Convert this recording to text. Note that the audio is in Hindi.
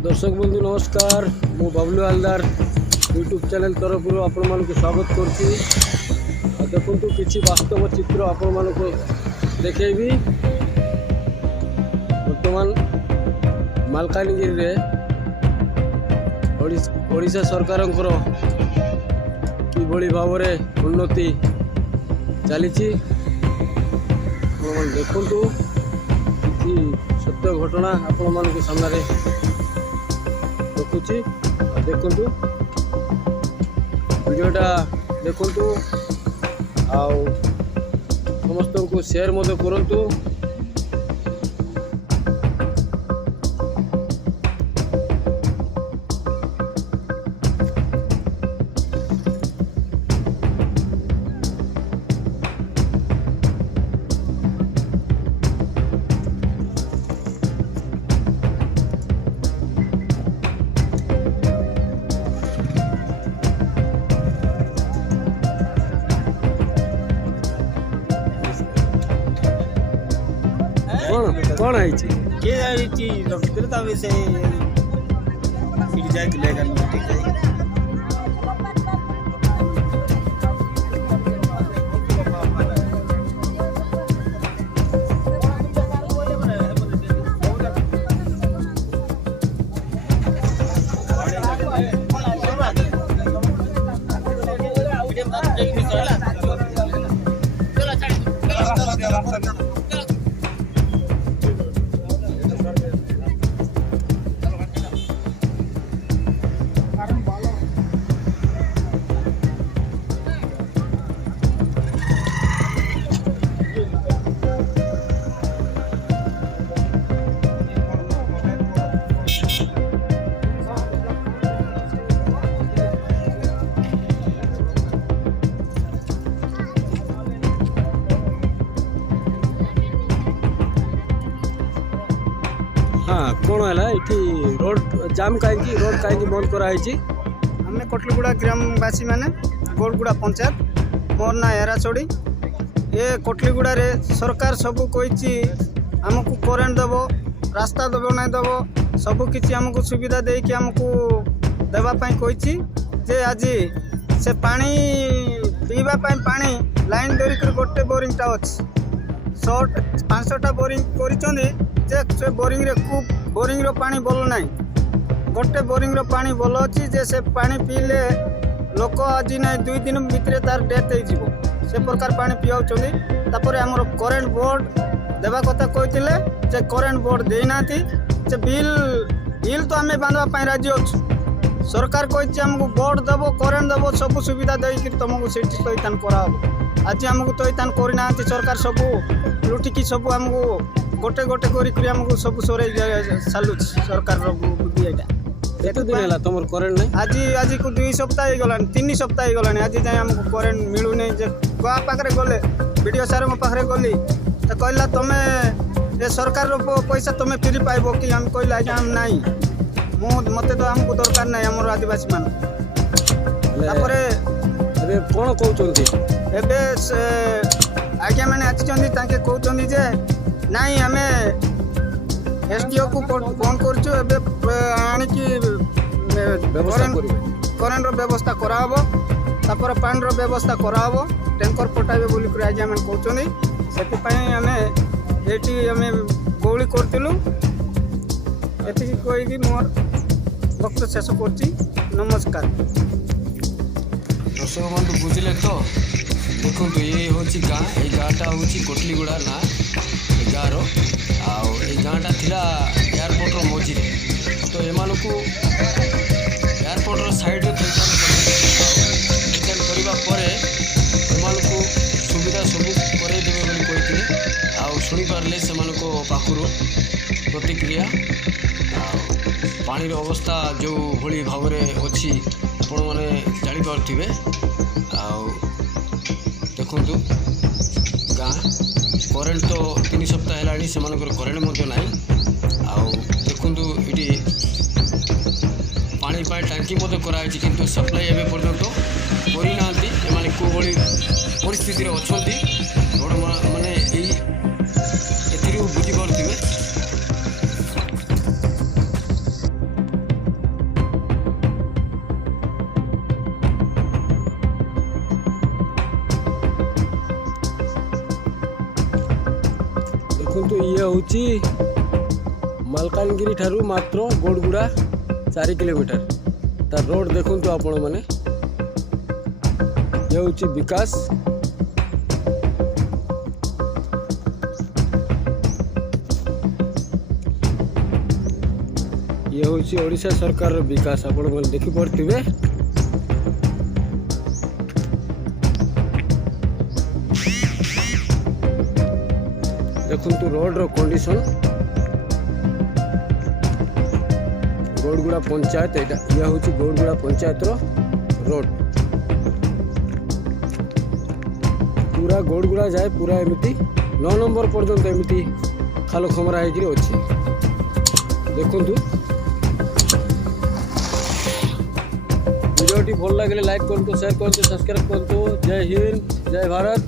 दर्शक बंधु नमस्कार। मु बबलू हालदार यूट्यूब चैनल तरफ आपण मानक स्वागत करछि। देखु किसी वास्तव चित्र आपण मानक देखैबी। वर्तमान मालकानगिरी रे ओडिशा सरकार किभली भाव में उन्नति चली देखु किसी सत्य घटना आपण मान सामने रखुची। देखु वीडियोटा देखु समस्त को शेयर मत करंतु। कौन है के जाई रखिದ್ರೆ तब से सीट जाए लेगा ठीक है। हाँ कौन है ये रोड जाम कहीं रोड कहीं बंद कराई। आम कोटलीगुड़ा ग्रामवासी मैंने गोलगुड़ा पंचायत मोर ना एराचोड़ी ये कोटलीगुड़ा रे सरकार सबू कही आमको करेन्ट दब रास्ता दब ना दब सबकि आमको सुविधा देकी आमको देवाई कही जे आज से पानी पीवा पानी लाइन धरिक गोटे बोरिंगटा अच्छी 500टा बोरिंग कर बोरिंग रे खूब बोरिंग रो पानी भल ना गोटे बोरिंग रो पानी भल अच्छी जे से पानी पीले लोक आज ना 2 दिन भितर तार डेथ हो से प्रकार पानी पियाउछन्ती। आमर करेन्ट बोर्ड देवा कथा कहते जे करेन्ट बोर्ड देना से बिल तो आम बांधवाई राजी अच्छु। सरकार कही आमको बोर्ड दब करेन्ट दब सब सुविधा देकर तुमको से तैतान कराब। आज आमको तैतान करना सरकार सबू लुटिकी सबू आमको गोटे गोटे करमको सब सोरे सालु सरकार बुद्धि एटा दिन है तुम करेन्ट नहीं आज आज को 2 सप्ताह हो गला 3 सप्ताह हो गला आज जाए आमको करेन्ट मिलू नहीं। गाँ पाखे गले वीडियो सार पाखे गली तो कहला तुम्हें सरकार पैसा तुम्हें फ्री पाइब कि हम कहला आज हम नाई मत तो आमको दरकार ना आम आदिवासी मान कौन कहते आज्ञा मैंने आते कहते जे नाई आम एसडीओ को फोन करें करेन्ट व्यवस्था कराब तापर पानी व्यवस्था कराब टैंकर पटाइबे बोलिक आज आम कहते से आम ये गौली करूँ ये कहीकि मोर वक्त शेष कर नमस्कार। दर्शक बंधु बुझे तो देखो ये हूँ गाँ ये गाँटा हूँ कोटलीगुड़ा ना गाँव गाँटा थिला एयरपोर्ट मझी तो एमान को एयरपोर्ट साइड करने सुविधा सब करदेवे कहते शुणी पारे से पाखर प्रतिक्रिया पानी अवस्था जो भली भाव में अच्छी आपण मैंने जापारे देखु गाँ करेन्ट तो 3 सप्ताह है से करेन्ट ना देखु ये पानी टांकी कराई कि सप्लाई एवं पर्यंत करना कौली परिस्थिति अच्छा माने बुझीपारे। ହେଉଛି ମାଲକାନଗିରି ଠାରୁ ମାତ୍ର ଗୋଡ଼ଗୁଡ଼ା 4 କିଲୋମିଟର। ତା ରୋଡ଼ ଦେଖନ୍ତୁ ଆପଣମାନେ। ଇଏ ହେଉଛି ବିକାଶ। ଇଏ ହେଉଛି ଓଡ଼ିଶା ସରକାରର ବିକାଶ, ଆପଣମାନେ ଦେଖିପାରୁଥିବେ। ଦେଖନ୍ତୁ ରୋଡ଼ର କଣ୍ଡିସନ। ଗୋଡ଼ଗୁଡ଼ା ପଞ୍ଚାୟତ ଏଇଟା। ଇଏ ହେଉଛି ଗୋଡ଼ଗୁଡ଼ା ପଞ୍ଚାୟତର ରୋଡ଼। ପୁରା ଗୋଡ଼ଗୁଡ଼ା ଯାଏ ପୁରା ଏମିତି 9 ନମ୍ବର ପର୍ଯ୍ୟନ୍ତ ଏମିତି ଖାଲ ଖମରା ହେଇକିରି ଅଛି। ଦେଖନ୍ତୁ ভিডিওটি ভাল লাগলে লাইক করুন, শেয়ার করুন, সবসক্রাইব করুন। জয় হিন্দ, জয় ভারত।